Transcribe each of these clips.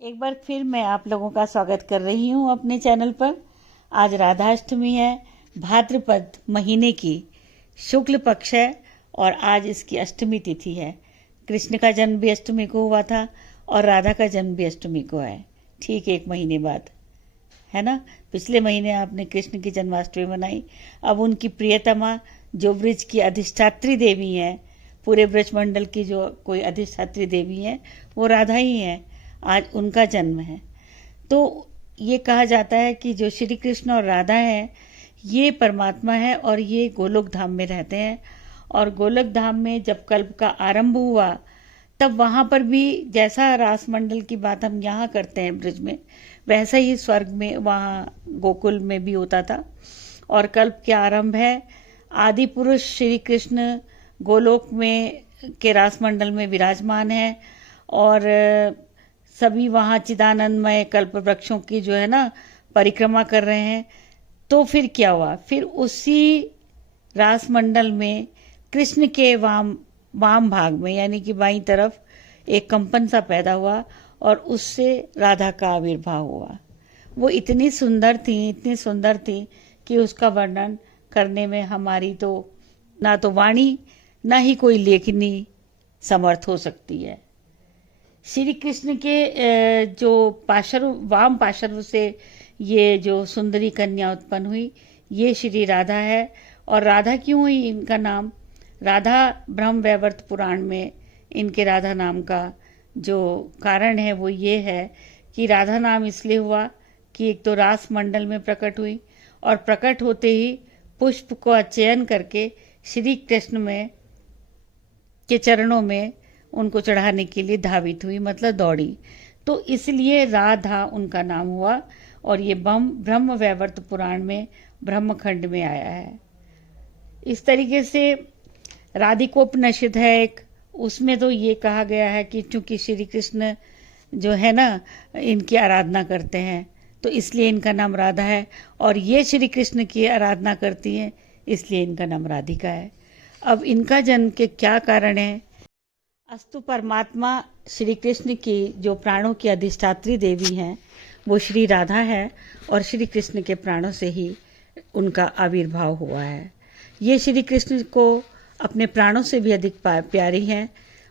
एक बार फिर मैं आप लोगों का स्वागत कर रही हूँ अपने चैनल पर। आज राधाष्टमी है, भाद्रपद महीने की शुक्ल पक्ष है और आज इसकी अष्टमी तिथि है। कृष्ण का जन्म भी अष्टमी को हुआ था और राधा का जन्म भी अष्टमी को है, ठीक 1 महीने बाद, है ना। पिछले महीने आपने कृष्ण की जन्माष्टमी मनाई। अब उनकी प्रियतमा जो ब्रज की अधिष्ठात्री देवी हैं, पूरे ब्रजमंडल की जो कोई अधिष्ठात्री देवी हैं वो राधा ही हैं। आज उनका जन्म है। तो ये कहा जाता है कि जो श्री कृष्ण और राधा हैं ये परमात्मा है और ये गोलोक धाम में रहते हैं। और गोलोक धाम में जब कल्प का आरंभ हुआ तब वहाँ पर भी जैसा रास मंडल की बात हम यहाँ करते हैं ब्रज में, वैसा ही स्वर्ग में वहाँ गोकुल में भी होता था। और कल्प के आरंभ है, आदि पुरुष श्री कृष्ण गोलोक में के रास मंडल में विराजमान है और सभी वहाँ चिदानंदमय कल्प वृक्षों की जो है ना परिक्रमा कर रहे हैं। तो फिर क्या हुआ, फिर उसी रास मंडल में कृष्ण के वाम भाग में यानी कि बाईं तरफ एक कंपन सा पैदा हुआ और उससे राधा का आविर्भाव हुआ। वो इतनी सुंदर थी कि उसका वर्णन करने में हमारी तो ना तो वाणी ना ही कोई लेखनी समर्थ हो सकती है। श्री कृष्ण के जो वाम पार्श्व से ये जो सुंदरी कन्या उत्पन्न हुई ये श्री राधा है। और राधा क्यों हुई इनका नाम? राधा ब्रह्म वैवर्त पुराण में इनके राधा नाम का जो कारण है वो ये है कि राधा नाम इसलिए हुआ कि एक तो रास मंडल में प्रकट हुई और प्रकट होते ही पुष्प को चयन करके श्री कृष्ण में के चरणों में उनको चढ़ाने के लिए धावित हुई, मतलब दौड़ी। तो इसलिए राधा उनका नाम हुआ और ये ब्रह्म वैवर्त पुराण में ब्रह्मखंड में आया है। इस तरीके से राधिकोपनिषद है एक, उसमें तो ये कहा गया है कि चूंकि श्री कृष्ण जो है ना इनकी आराधना करते हैं तो इसलिए इनका नाम राधा है और ये श्री कृष्ण की आराधना करती हैं इसलिए इनका नाम राधिका है। अब इनका जन्म के क्या कारण है? अस्तु परमात्मा श्री कृष्ण की जो प्राणों की अधिष्ठात्री देवी हैं वो श्री राधा है और श्री कृष्ण के प्राणों से ही उनका आविर्भाव हुआ है। ये श्री कृष्ण को अपने प्राणों से भी अधिक प्यारी हैं।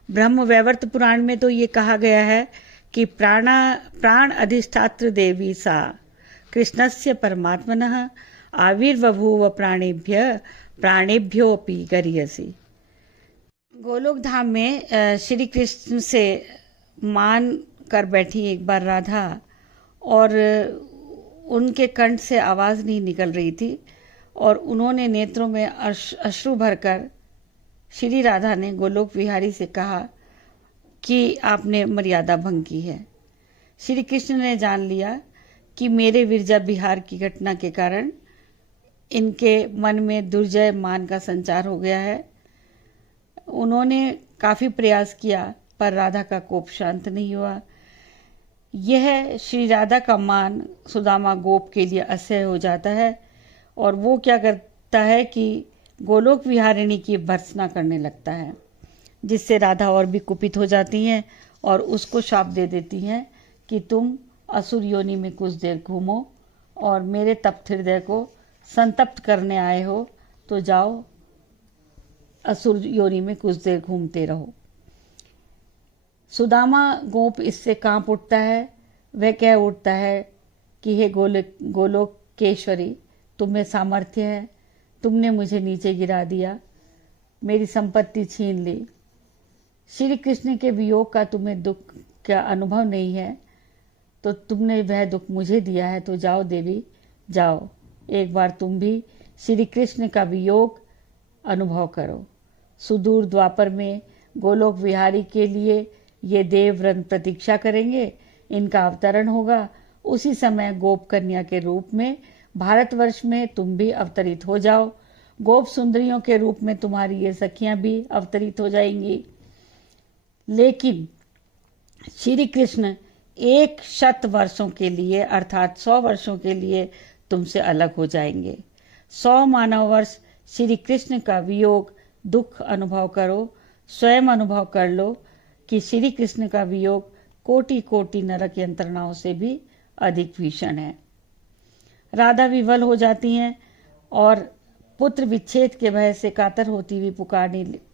ब्रह्म वैवर्त पुराण में तो ये कहा गया है कि प्राण अधिष्ठात्र देवी सा कृष्णस्य परमात्मनः आविर्बभूव प्राणेभ्योऽपि गरीयसी। गोलोक धाम में श्री कृष्ण से मान कर बैठी एक बार राधा और उनके कंठ से आवाज़ नहीं निकल रही थी और उन्होंने नेत्रों में अश्रु भरकर श्री राधा ने गोलोक विहारी से कहा कि आपने मर्यादा भंग की है। श्री कृष्ण ने जान लिया कि मेरे विरजा विहार की घटना के कारण इनके मन में दुर्जय मान का संचार हो गया है। उन्होंने काफ़ी प्रयास किया पर राधा का कोप शांत नहीं हुआ। यह श्री राधा का मान सुदामा गोप के लिए असह्य हो जाता है और वो क्या करता है कि गोलोक विहारिणी की भर्त्सना करने लगता है, जिससे राधा और भी कुपित हो जाती हैं और उसको शाप दे देती हैं कि तुम असुर योनि में कुछ देर घूमो और मेरे तप्त हृदय को संतप्त करने आए हो तो जाओ असुर योनि में कुछ देर घूमते रहो। सुदामा गोप इससे कांप उठता है। वह कह उठता है कि हे गोलोकेश्वरी, तुम्हें सामर्थ्य है, तुमने मुझे नीचे गिरा दिया, मेरी संपत्ति छीन ली। श्री कृष्ण के वियोग का तुम्हें दुख का अनुभव नहीं है तो तुमने वह दुख मुझे दिया है। तो जाओ देवी जाओ, एक बार तुम भी श्री कृष्ण का वियोग अनुभव करो। सुदूर द्वापर में गोलोक विहारी के लिए ये देवव्रत प्रतीक्षा करेंगे, इनका अवतरण होगा। उसी समय गोप कन्या के रूप में भारतवर्ष में तुम भी अवतरित हो जाओ। गोप सुंदरियों के रूप में तुम्हारी ये सखियां भी अवतरित हो जाएंगी। लेकिन श्री कृष्ण 100 वर्षों के लिए अर्थात 100 वर्षों के लिए तुमसे अलग हो जाएंगे। 100 मानव वर्ष श्री कृष्ण का वियोग दुख अनुभव करो, स्वयं अनुभव कर लो कि श्री कृष्ण का वियोग कोटि कोटि नरक यंत्रणाओं से भी अधिक भीषण है। राधा विवल हो जाती हैं और पुत्र विच्छेद के भय से कातर होती हुई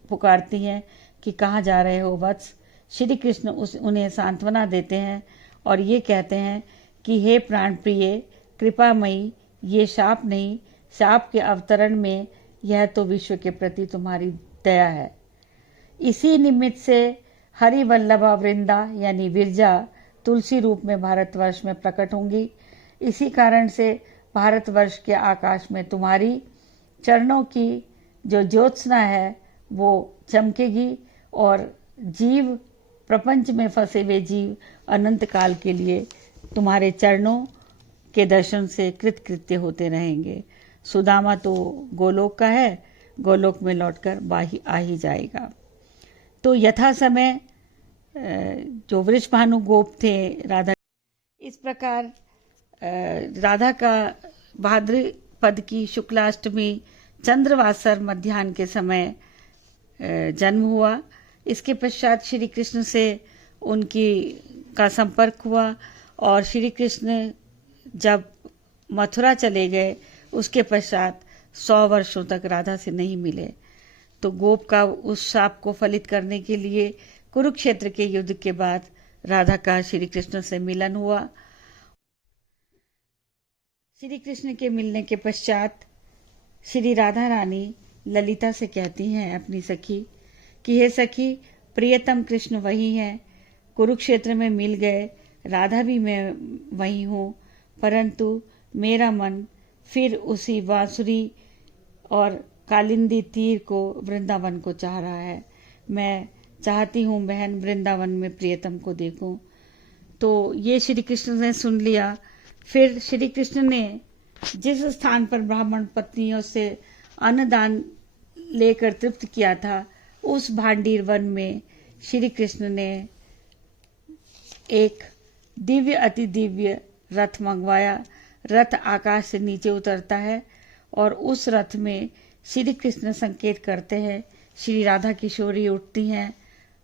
पुकारती हैं कि कहाँ जा रहे हो वत्स। श्री कृष्ण उन्हें सांत्वना देते हैं और ये कहते हैं कि हे प्राण प्रिय कृपामयी, ये शाप नहीं, शाप के अवतरण में यह तो विश्व के प्रति तुम्हारी दया है। इसी निमित्त से हरि वल्लभा वृंदा यानी विरजा तुलसी रूप में भारतवर्ष में प्रकट होंगी। इसी कारण से भारतवर्ष के आकाश में तुम्हारी चरणों की जो ज्योत्सना है वो चमकेगी और जीव, प्रपंच में फंसे हुए जीव अनंत काल के लिए तुम्हारे चरणों के दर्शन से कृतकृत्य होते रहेंगे। सुदामा तो गोलोक का है, गोलोक में लौटकर आ ही जाएगा। तो यथा समय जो वृषभानु गोप थे राधा, इस प्रकार राधा का भाद्रपद की शुक्लाष्टमी चंद्रवासर मध्याह्न के समय जन्म हुआ। इसके पश्चात श्री कृष्ण से उनकी का संपर्क हुआ और श्री कृष्ण जब मथुरा चले गए उसके पश्चात 100 वर्षों तक राधा से नहीं मिले। तो गोप का उस शाप को फलित करने के लिए कुरुक्षेत्र के युद्ध के बाद राधा का श्री कृष्ण से मिलन हुआ। श्री कृष्ण के मिलने के पश्चात श्री राधा रानी ललिता से कहती हैं अपनी सखी कि हे सखी, प्रियतम कृष्ण वही हैं, कुरुक्षेत्र में मिल गए, राधा भी मैं वही हूँ, परंतु मेरा मन फिर उसी बांसुरी और कालिंदी तीर को वृंदावन को चाह रहा है। मैं चाहती हूँ बहन वृंदावन में प्रियतम को देखूं। तो ये श्री कृष्ण ने सुन लिया। फिर श्री कृष्ण ने जिस स्थान पर ब्राह्मण पत्नियों से अन्नदान लेकर तृप्त किया था, उस भांडीर वन में श्री कृष्ण ने एक दिव्य अति दिव्य रथ मंगवाया। रथ आकाश से नीचे उतरता है और उस रथ में श्री कृष्ण संकेत करते हैं, श्री राधा किशोरी उठती हैं,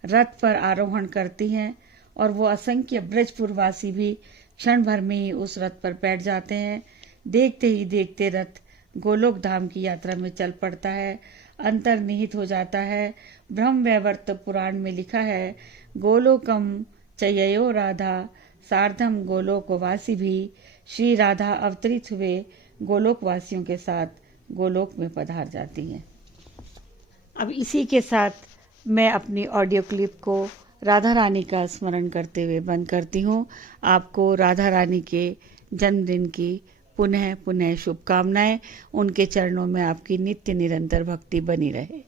रथ पर आरोहण करती हैं और वो असंख्य ब्रजपुरवासी भी क्षण भर में ही उस रथ पर बैठ जाते हैं। देखते ही देखते रथ गोलोक धाम की यात्रा में चल पड़ता है, अंतर्निहित हो जाता है। ब्रह्म वैवर्त पुराण में लिखा है, गोलोकम चययो राधा सार्धम गोलोकवासी भी। श्री राधा अवतरित हुए गोलोकवासियों के साथ गोलोक में पधार जाती हैं। अब इसी के साथ मैं अपनी ऑडियो क्लिप को राधा रानी का स्मरण करते हुए बंद करती हूँ। आपको राधा रानी के जन्मदिन की पुनः पुनः शुभकामनाएं। उनके चरणों में आपकी नित्य निरंतर भक्ति बनी रहे।